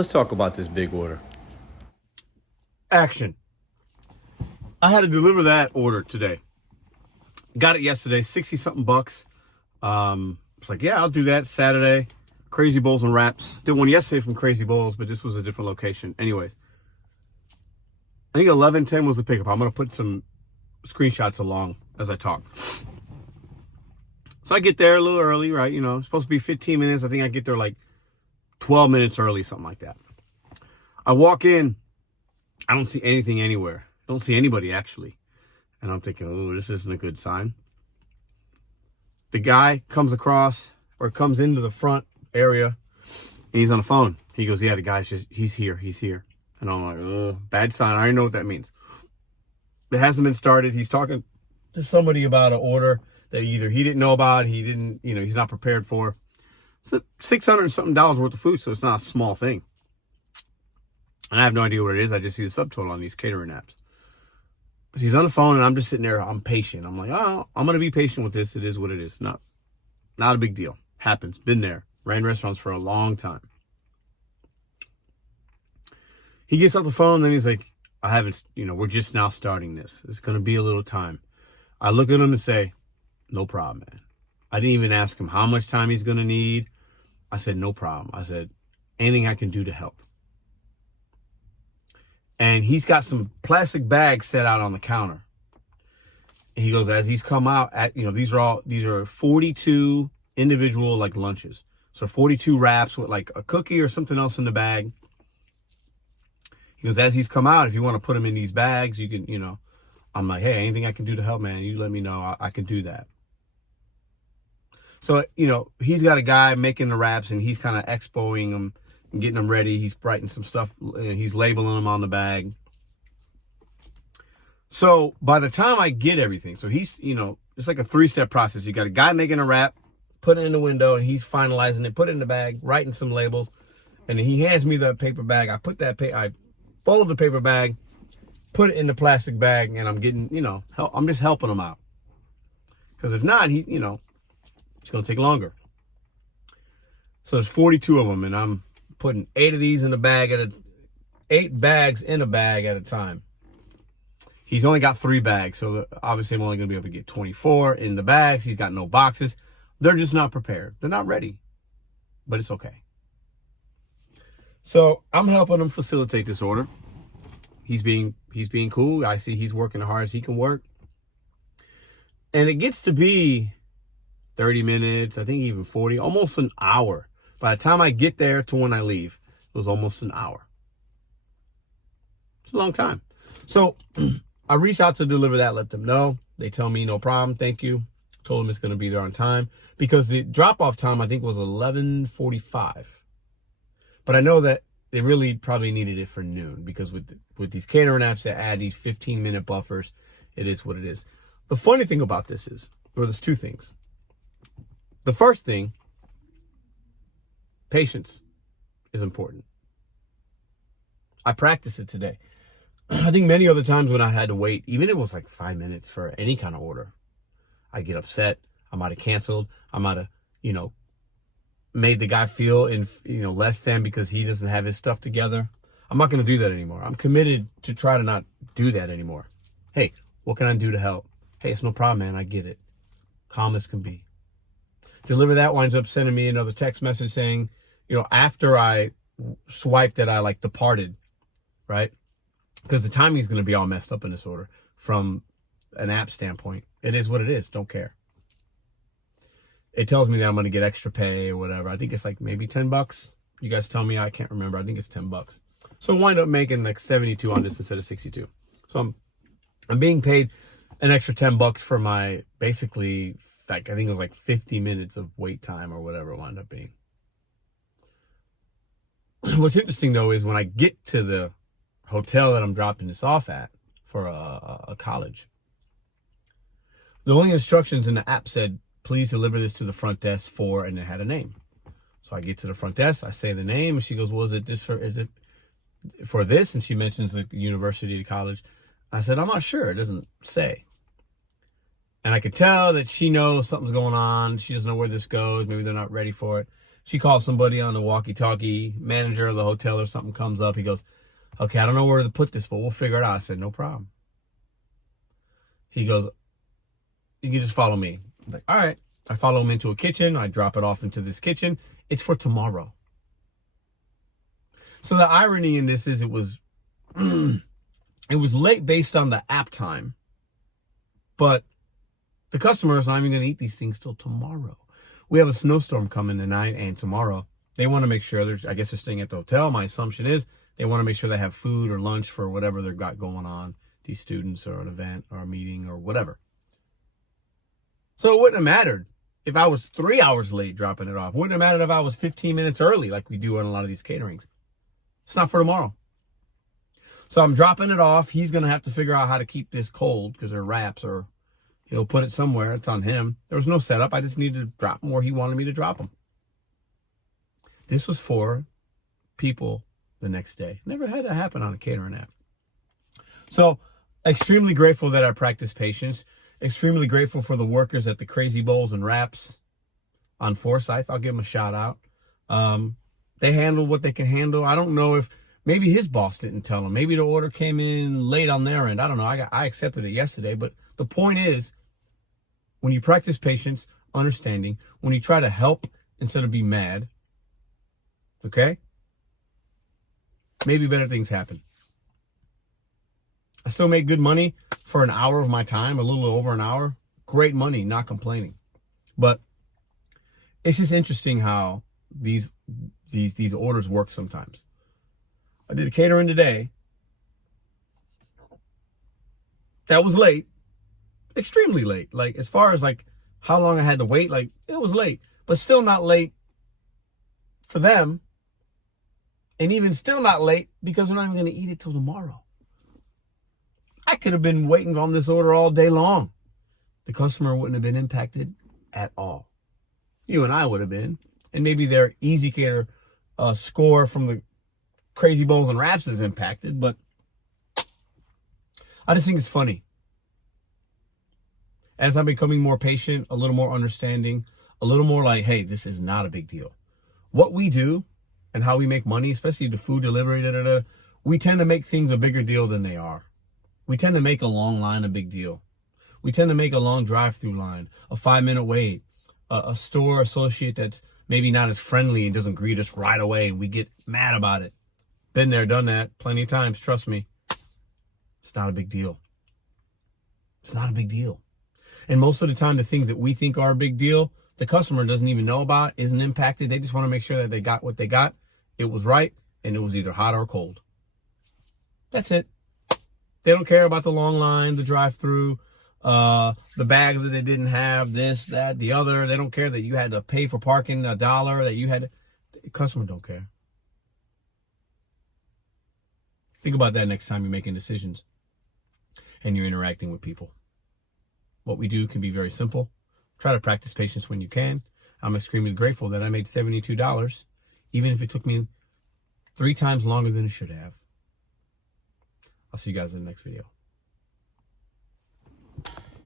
Let's talk about this big order. Action. I had to deliver that order today. Got it yesterday, 60 something bucks. It's like, yeah, I'll do that Saturday. Crazy Bowls and Wraps. Did one yesterday from Crazy Bowls, but this was a different location. Anyways, I think 11:10 was the pickup. I'm going to put some screenshots along as I talk. So I get there a little early, right? You know, it's supposed to be 15 minutes. I think I get there like 12 minutes early, something like that. I walk in. I don't see anything anywhere. Don't see anybody, actually. And I'm thinking, oh, this isn't a good sign. The guy comes across or comes into the front area, and he's on the phone. He goes, yeah, the guy's he's here. And I'm like, oh, bad sign. I already know what that means. It hasn't been started. He's talking to somebody about an order that either he didn't know about, he didn't, he's not prepared for. It's $600 and something worth of food, so it's not a small thing. And I have no idea what it is. I just see the subtotal on these catering apps. So he's on the phone, and I'm just sitting there. I'm patient. I'm like, oh, I'm going to be patient with this. It is what it is. Not a big deal. Happens. Been there. Ran restaurants for a long time. He gets off the phone, and then he's like, I haven't, we're just now starting this. It's going to be a little time. I look at him and say, no problem, man. I didn't even ask him how much time he's going to need. I said, no problem. I said, anything I can do to help. And he's got some plastic bags set out on the counter. And he goes, as he's come out, these are 42 individual like lunches. So 42 wraps with like a cookie or something else in the bag. He goes, as he's come out, if you want to put them in these bags, you can, I'm like, hey, anything I can do to help, man, you let me know. I can do that. So, he's got a guy making the wraps, and he's kind of expoing them and getting them ready. He's writing some stuff, and he's labeling them on the bag. So by the time I get everything, so he's, it's like a 3-step process. You got a guy making a wrap, put it in the window, and he's finalizing it, put it in the bag, writing some labels, and then he hands me the paper bag. I fold the paper bag, put it in the plastic bag, and I'm getting, help. I'm just helping him out. Because if not, it's going to take longer. So there's 42 of them, and I'm putting 8 of these in the bag 8 bags in a bag at a time. He's only got 3 bags, so obviously I'm only going to be able to get 24 in the bags. He's got no boxes. They're just not prepared. They're not ready, but it's okay. So I'm helping him facilitate this order. He's being cool. I see he's working as hard as he can work. And it gets to be 30 minutes, I think even 40, almost an hour. By the time I get there to when I leave, it was almost an hour. It's a long time. So I reached out to deliver that, let them know. They tell me, no problem, thank you. Told them it's going to be there on time. Because the drop-off time, I think, was 11:45. But I know that they really probably needed it for noon. Because with these catering apps that add these 15-minute buffers, it is what it is. The funny thing about this is, there's 2 things. The first thing, patience is important. I practiced it today. I think many other times when I had to wait, even if it was like 5 minutes for any kind of order, I get upset. I might have canceled. I might have, made the guy feel less than because he doesn't have his stuff together. I'm not going to do that anymore. I'm committed to try to not do that anymore. Hey, what can I do to help? Hey, it's no problem, man. I get it. Calm as can be. Deliver that winds up sending me another text message saying, after I swiped that I departed, right? Because the timing is going to be all messed up in this order from an app standpoint. It is what it is. Don't care. It tells me that I'm going to get extra pay or whatever. I think it's maybe $10. You guys tell me. I can't remember. I think it's $10. So I wind up making 72 on this instead of 62. So I'm being paid an extra $10 for my basically, I think it was 50 minutes of wait time or whatever it wound up being. What's interesting though is when I get to the hotel that I'm dropping this off at for a college, the only instructions in the app said, please deliver this to the front desk for, and it had a name. So I get to the front desk, I say the name, and she goes, well, is it for this? And she mentions the university, the college. I said, I'm not sure. It doesn't say. And I could tell that she knows something's going on. She doesn't know where this goes. Maybe they're not ready for it. She calls somebody on the walkie-talkie, manager of the hotel or something comes up. He goes, okay, I don't know where to put this, but we'll figure it out. I said, no problem. He goes, you can just follow me. I'm like, all right. I follow him into a kitchen. I drop it off into this kitchen. It's for tomorrow. So the irony in this is it was late based on the app time, but the customer is not even going to eat these things till tomorrow. We have a snowstorm coming tonight and tomorrow. They want to make sure I guess they're staying at the hotel. My assumption is they want to make sure they have food or lunch for whatever they've got going on, these students or an event or a meeting or whatever. So it wouldn't have mattered if I was 3 hours late dropping it off. It wouldn't have mattered if I was 15 minutes early like we do on a lot of these caterings. It's not for tomorrow. So I'm dropping it off. He's going to have to figure out how to keep this cold because they're wraps, or he'll put it somewhere. It's on him. There was no setup. I just needed to drop them where he wanted me to drop them. This was for people the next day. Never had that happen on a catering app. So extremely grateful that I practiced patience. Extremely grateful for the workers at the Crazy Bowls and Wraps on Forsyth. I'll give them a shout out. They handle what they can handle. I don't know if maybe his boss didn't tell him. Maybe the order came in late on their end. I don't know. I accepted it yesterday. But the point is, when you practice patience, understanding, when you try to help instead of be mad, okay, maybe better things happen. I still make good money for an hour of my time, a little over an hour. Great money, not complaining. But it's just interesting how these orders work sometimes. I did a catering today that was late, extremely late. Like as far as like how long I had to wait, like it was late, but still not late for them. And even still not late because they're not even going to eat it till tomorrow. I could have been waiting on this order all day long. The customer wouldn't have been impacted at all. You and I would have been. And maybe their EZ Cater score from the Crazy Bowls and Wraps is impacted. But I just think it's funny. As I'm becoming more patient, a little more understanding, a little more like, hey, this is not a big deal. What we do and how we make money, especially the food delivery, we tend to make things a bigger deal than they are. We tend to make a long line a big deal. We tend to make a long drive-through line, a 5-minute wait, a store associate that's maybe not as friendly and doesn't greet us right away, and we get mad about it. Been there, done that plenty of times, trust me. It's not a big deal. It's not a big deal. And most of the time, the things that we think are a big deal, the customer doesn't even know about, isn't impacted. They just want to make sure that they got what they got. It was right, and it was either hot or cold. That's it. They don't care about the long line, the drive-through, the bags that they didn't have, this, that, the other. They don't care that you had to pay for parking $1, that you had to. The customer don't care. Think about that next time you're making decisions and you're interacting with people. What we do can be very simple. Try to practice patience when you can. I'm extremely grateful that I made $72, even if it took me 3 times longer than it should have. I'll see you guys in the next video.